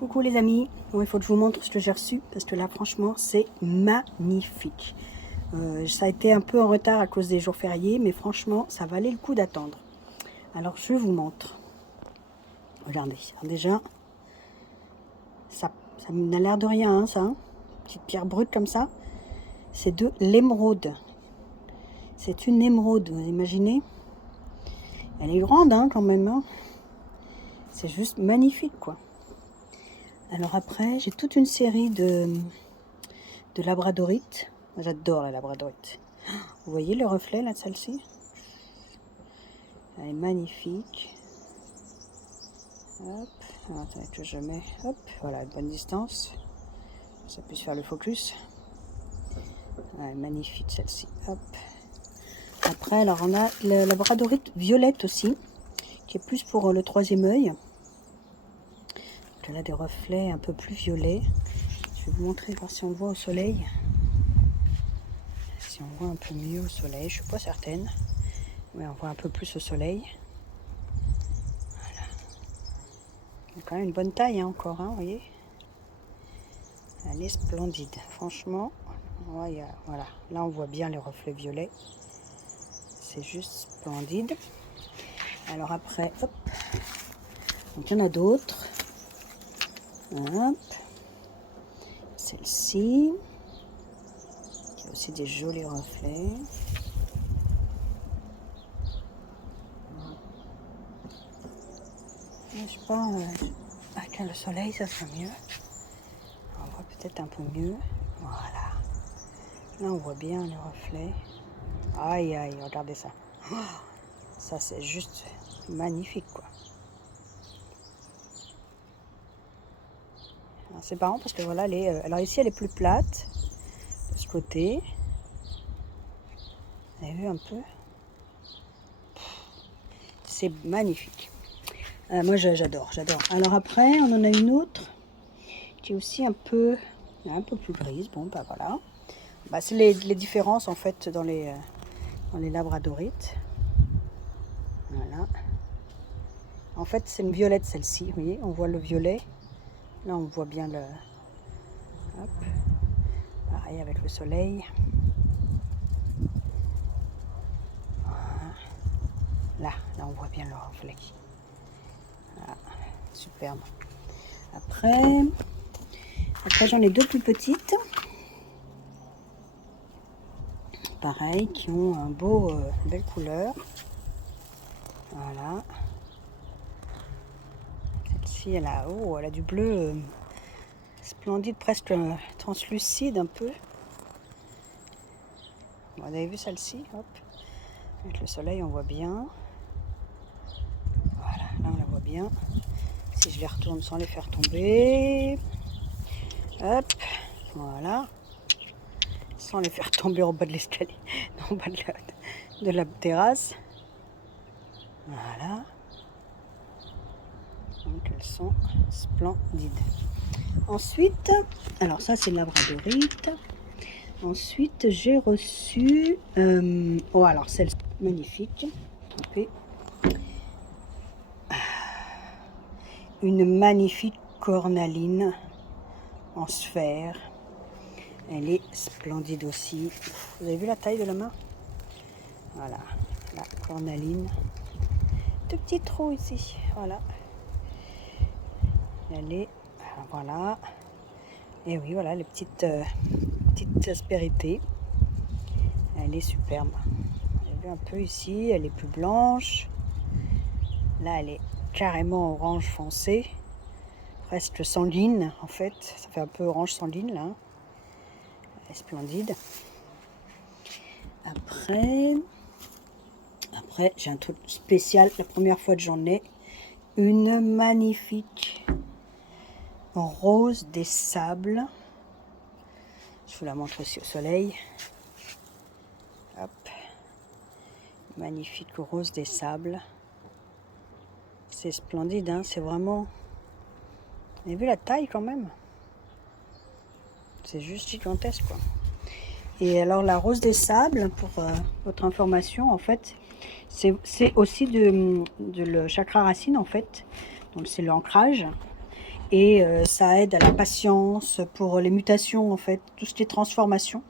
Coucou les amis, bon, il faut que je vous montre ce que j'ai reçu parce que là franchement c'est magnifique. Ça a été un peu en retard à cause des jours fériés, mais franchement ça valait le coup d'attendre. Alors je vous montre. Regardez, alors déjà ça n'a l'air de rien hein, ça, hein. Petite pierre brute comme ça. C'est de l'émeraude. C'est une émeraude, vous imaginez? Elle est grande hein, quand même. Hein. C'est juste magnifique quoi. Alors après, j'ai toute une série de labradorites. J'adore les labradorites. Vous voyez le reflet là de celle-ci? Elle est magnifique. Hop, alors attendez que je mets, hop, voilà, bonne distance. Ça puisse faire le focus. Elle est magnifique celle-ci, hop. Après, alors on a la labradorite violette aussi, qui est plus pour le troisième œil. Elle a des reflets un peu plus violets. Je vais vous montrer, voir si on voit au soleil. Si on voit un peu mieux au soleil, je suis pas certaine. Oui, on voit un peu plus au soleil. Voilà. Il y a quand même une bonne taille hein, encore, hein, vous voyez. Elle est splendide, franchement. Ouais, voilà, là on voit bien les reflets violets. C'est juste splendide. Alors après, hop. Donc il y en a d'autres. Hop. Celle-ci. Qui a aussi des jolis reflets. Je sais pas, avec le soleil, ça sera mieux. On voit peut-être un peu mieux. Voilà. Là, on voit bien les reflets. Aïe, aïe, regardez ça. Oh, ça, c'est juste magnifique, quoi. C'est marrant parce que voilà, alors ici, elle est plus plate. De ce côté. Vous avez vu un peu? C'est magnifique. Moi, j'adore. Alors après, on en a une autre qui est aussi un peu plus grise. Bon, bah voilà. Bah, c'est les différences en fait dans les labradorites. Voilà. En fait, c'est une violette celle-ci. Vous voyez, on voit le violet. Là, on voit bien le. Hop. Pareil avec le soleil. Voilà. Là, on voit bien le reflet. Voilà. Superbe. Après j'en ai deux plus petites. Pareil, qui ont un une belle couleur. Voilà. Celle-ci, elle a du bleu splendide, presque translucide un peu. Vous avez vu celle-ci? Hop. Avec le soleil, on voit bien. Voilà, là on la voit bien. Si je les retourne sans les faire tomber. Hop. Voilà. Sans les faire tomber en bas de l'escalier, en bas de la terrasse. Voilà. Donc elles sont splendides. Ensuite, alors ça c'est labradorite. Ensuite j'ai reçu, oh alors celle magnifique, une magnifique cornaline en sphère. Elle est splendide aussi. Vous avez vu la taille de la main? Voilà, la cornaline. Deux petits trous ici, voilà. Elle est, voilà. Et oui, voilà les petites aspérités. Elle est superbe. Vous avez vu un peu ici, elle est plus blanche. Là, elle est carrément orange foncé. Presque sanguine, en fait. Ça fait un peu orange sanguine, là. Elle est splendide. Après, j'ai un truc spécial. La première fois que j'en ai, une magnifique rose des sables. Je vous la montre aussi au soleil. Hop. Magnifique rose des sables. C'est splendide, hein, c'est vraiment... Vous avez vu la taille quand même? C'est juste gigantesque, quoi. Et alors la rose des sables, pour votre information, en fait, c'est aussi de le chakra racine, en fait. Donc c'est l'ancrage. Et ça aide à la patience, pour les mutations en fait, tout ce qui est transformation.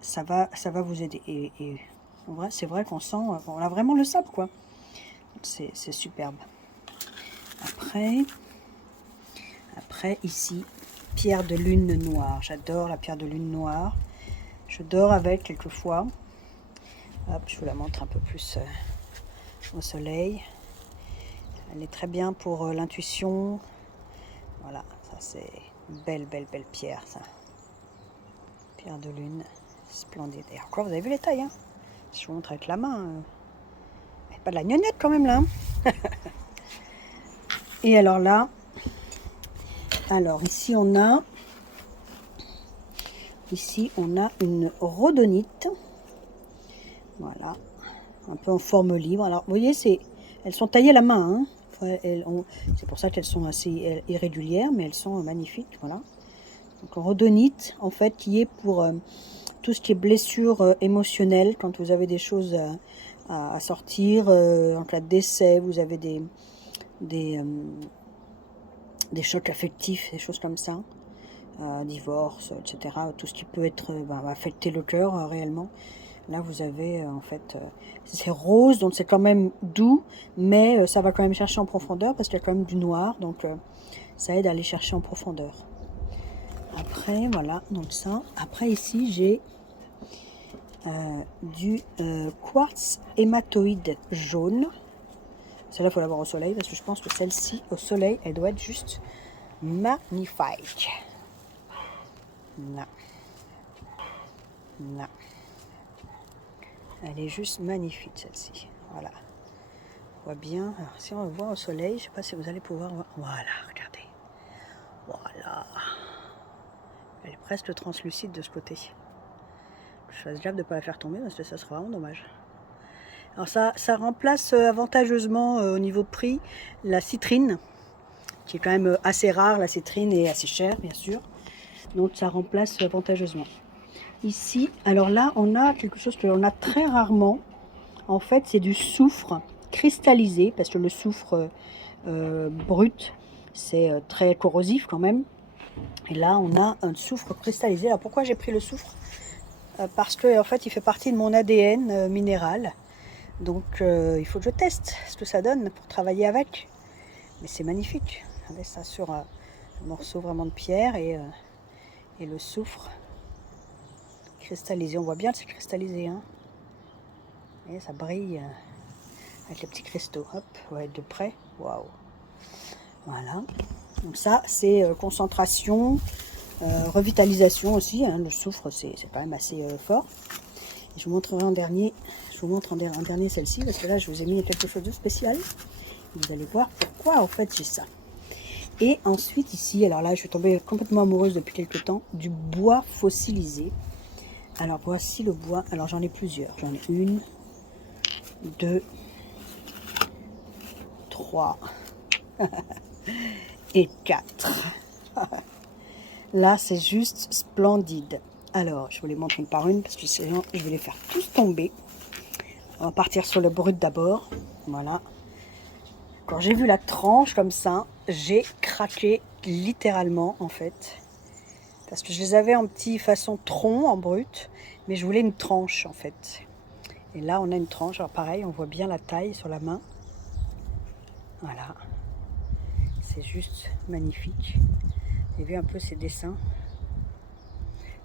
Ça va vous aider. Et en vrai, c'est vrai qu'on sent, on a vraiment le sable quoi. C'est superbe. Après ici, pierre de lune noire. J'adore la pierre de lune noire. Je dors avec quelquefois. Hop, je vous la montre un peu plus au soleil. Elle est très bien pour l'intuition. Voilà, ça c'est une belle pierre ça. Pierre de lune, splendide. Et encore, vous avez vu les tailles, hein? Je vous montre avec la main. Pas de la gnognotte quand même là. Et alors là, ici on a une rhodonite. Voilà, un peu en forme libre. Alors vous voyez, elles sont taillées à la main, hein. C'est pour ça qu'elles sont assez irrégulières, mais elles sont magnifiques. Voilà. Donc rhodonite, en fait, qui est pour tout ce qui est blessure émotionnelle, quand vous avez des choses à sortir, en cas de décès, vous avez des chocs affectifs, des choses comme ça, divorce, etc. Tout ce qui peut être affecter le cœur réellement. Là, vous avez en fait, c'est rose, donc c'est quand même doux, mais ça va quand même chercher en profondeur parce qu'il y a quand même du noir, donc ça aide à aller chercher en profondeur. Après, voilà, donc ça. Après, ici, j'ai du quartz hématoïde jaune. Celle-là, il faut l'avoir au soleil parce que je pense que celle-ci, au soleil, elle doit être juste magnifique. Là. Là. Elle est juste magnifique celle-ci. Voilà. On voit bien. Alors, si on le voit au soleil, je ne sais pas si vous allez pouvoir voir. Voilà, regardez. Voilà. Elle est presque translucide de ce côté. Je fasse gaffe de ne pas la faire tomber parce que ça serait vraiment dommage. Alors ça remplace avantageusement au niveau prix la citrine, qui est quand même assez rare, la citrine est assez chère bien sûr. Donc ça remplace avantageusement. Ici, alors là, on a quelque chose que l'on a très rarement. En fait, c'est du soufre cristallisé, parce que le soufre brut, c'est très corrosif quand même. Et là, on a un soufre cristallisé. Alors pourquoi j'ai pris le soufre? Parce que en fait, il fait partie de mon ADN minéral. Donc, il faut que je teste ce que ça donne pour travailler avec. Mais c'est magnifique. Regardez ça sur un morceau vraiment de pierre et le soufre cristallisé. On voit bien que c'est cristallisé, hein. Et ça brille avec les petits cristaux. Hop, ouais, de près. Waouh. Voilà. Donc ça, c'est concentration, revitalisation aussi. Hein. Le soufre, c'est quand même assez fort. Et je vous montrerai en dernier. Je vous montre en dernier celle-ci parce que là, je vous ai mis quelque chose de spécial. Vous allez voir pourquoi en fait j'ai ça. Et ensuite ici, alors là, je suis tombée complètement amoureuse depuis quelques temps du bois fossilisé. Alors voici le bois. Alors j'en ai plusieurs. J'en ai une, deux, trois et quatre. Là, c'est juste splendide. Alors, je vous les montre une par une parce que sinon, je vais les faire tous tomber. On va partir sur le brut d'abord. Voilà. Quand j'ai vu la tranche comme ça, j'ai craqué littéralement en fait. Parce que je les avais en petit façon tronc, en brut, mais je voulais une tranche en fait. Et là, on a une tranche. Alors pareil, on voit bien la taille sur la main. Voilà. C'est juste magnifique. J'ai vu un peu ces dessins.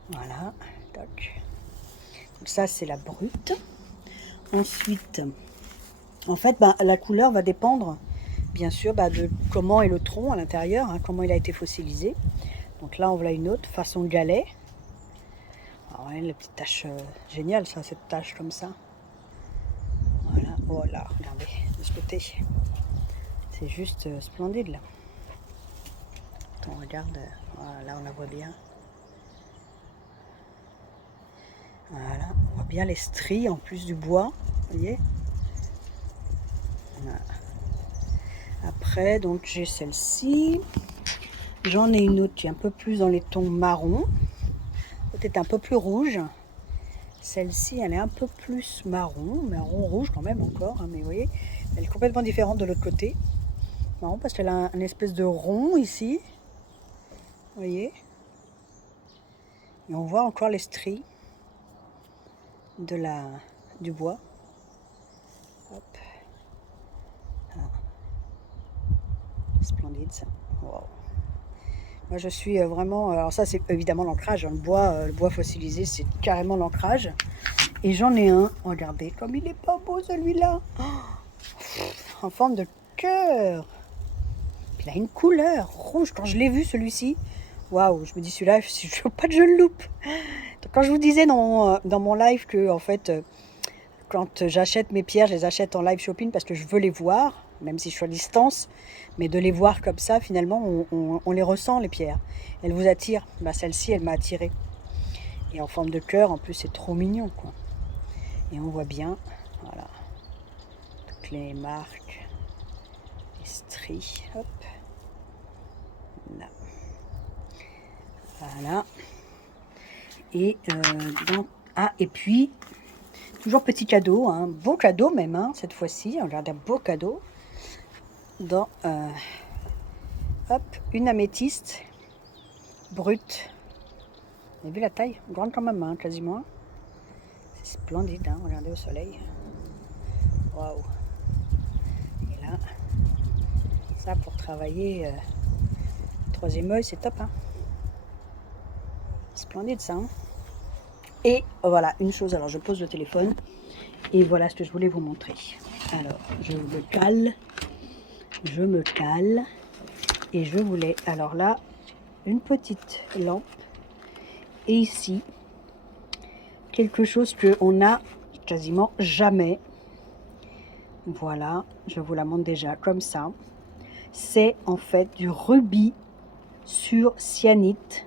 Voilà. Toc. Donc ça, c'est la brute. Ensuite, en fait, la couleur va dépendre, bien sûr, de comment est le tronc à l'intérieur, hein, comment il a été fossilisé. Donc là, on voit une autre façon galet. Alors, ouais, la petite tache géniale, ça, cette tache comme ça. Voilà, voilà, regardez, de ce côté. C'est juste splendide, là. On regarde, voilà, là, on la voit bien. Voilà, on voit bien les stries en plus du bois, vous voyez. Voilà. Après, donc, j'ai celle-ci. J'en ai une autre qui est un peu plus dans les tons marron. Peut-être un peu plus rouge. Celle-ci, elle est un peu plus marron rouge quand même encore, hein, mais vous voyez, elle est complètement différente de l'autre côté. marrant parce qu'elle a un espèce de rond ici. Vous voyez? Et on voit encore les stries du bois. Hop. Ah. Splendide ça. Wow. Moi je suis vraiment... Alors ça c'est évidemment l'ancrage. Hein. Le bois fossilisé c'est carrément l'ancrage. Et j'en ai un. Regardez comme il est pas beau celui-là. Oh, en forme de cœur. Il a une couleur rouge. Quand je l'ai vu celui-ci, waouh, je me dis celui-là, je ne veux pas que je le loupe. Quand je vous disais dans mon live que en fait, quand j'achète mes pierres, je les achète en live shopping parce que je veux les voir, même si je suis à distance, mais de les voir comme ça, finalement, on les ressent, les pierres. Elles vous attirent. Bah, celle-ci, elle m'a attirée. Et en forme de cœur, en plus, c'est trop mignon, quoi. Et on voit bien, voilà, toutes les marques, les stries, hop. Là. Voilà. Et et puis toujours petit cadeau, hein, beau cadeau même, hein, cette fois-ci. Regardez, un beau cadeau dans hop, une améthyste brute. Vous avez vu la taille? Grande comme ma main, quasiment. C'est splendide, hein, regardez au soleil. Waouh! Et là, ça pour travailler troisième œil, c'est top, hein. Splendide ça, hein. Et voilà, une chose, alors je pose le téléphone et voilà ce que je voulais vous montrer. Alors, je me cale et je voulais, alors là, une petite lampe et ici, quelque chose qu'on n'a quasiment jamais. Voilà, je vous la montre déjà comme ça. C'est en fait du rubis sur cyanite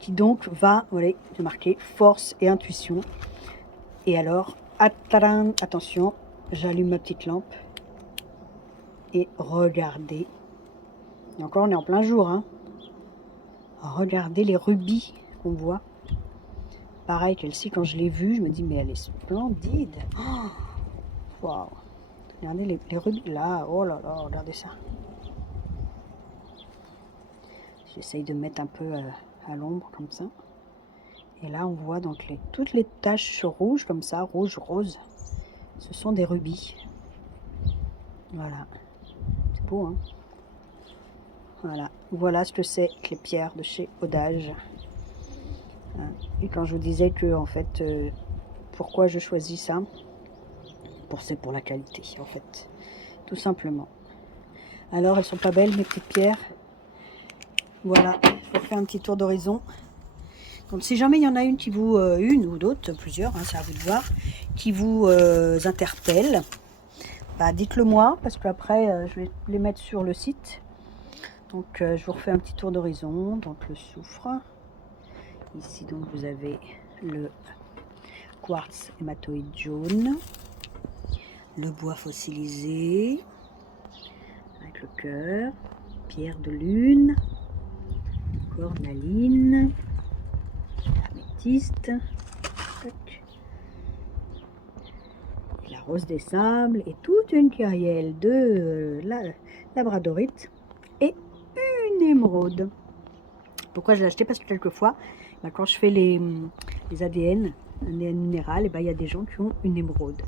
qui donc va, vous voyez, marquer force et intuition. Et alors, attention, j'allume ma petite lampe et regardez. Et encore, on est en plein jour, hein. Regardez les rubis qu'on voit. Pareil qu'elle-ci, quand je l'ai vue, je me dis, mais elle est splendide. Oh, waouh. Regardez les rubis là. Oh là là, regardez ça. J'essaye de mettre un peu à l'ombre comme ça. Et là, on voit donc toutes les taches rouges comme ça, rouge, rose. Ce sont des rubis. Voilà. C'est beau, hein? Voilà. Voilà ce que c'est que les pierres de chez Audage. Et quand je vous disais que, en fait, pourquoi je choisis ça? C'est pour la qualité, en fait. Tout simplement. Alors, elles sont pas belles, mes petites pierres? Voilà. Je vous fais un petit tour d'horizon. Donc si jamais il y en a une qui vous, une ou d'autres, plusieurs, hein, c'est à vous de voir, qui vous interpelle, bah, dites-le moi, parce qu'après je vais les mettre sur le site. Donc je vous refais un petit tour d'horizon. Donc le soufre, ici donc vous avez le quartz hématoïde jaune, le bois fossilisé, avec le cœur, pierre de lune, cornaline, la rose des sables et toute une kyrielle de labradorite et une émeraude. Pourquoi je l'ai acheté? Parce que quelquefois, bah, quand je fais les ADN minéral, et bah, il y a des gens qui ont une émeraude.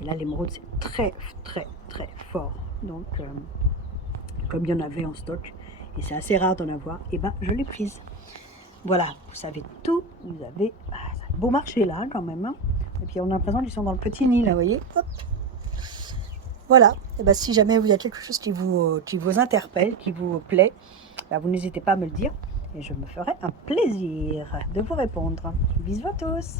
Et là, l'émeraude, c'est très, très, très fort. Donc, comme il y en avait en stock, et c'est assez rare d'en avoir, et ben je l'ai prise. Voilà, vous savez tout, vous avez un beau marché là quand même, hein. Et puis on a l'impression qu'ils sont dans le petit nid là, vous voyez. Hop. Voilà, et ben si jamais il y a quelque chose qui vous interpelle, qui vous plaît, ben vous n'hésitez pas à me le dire et je me ferai un plaisir de vous répondre. Bisous à tous.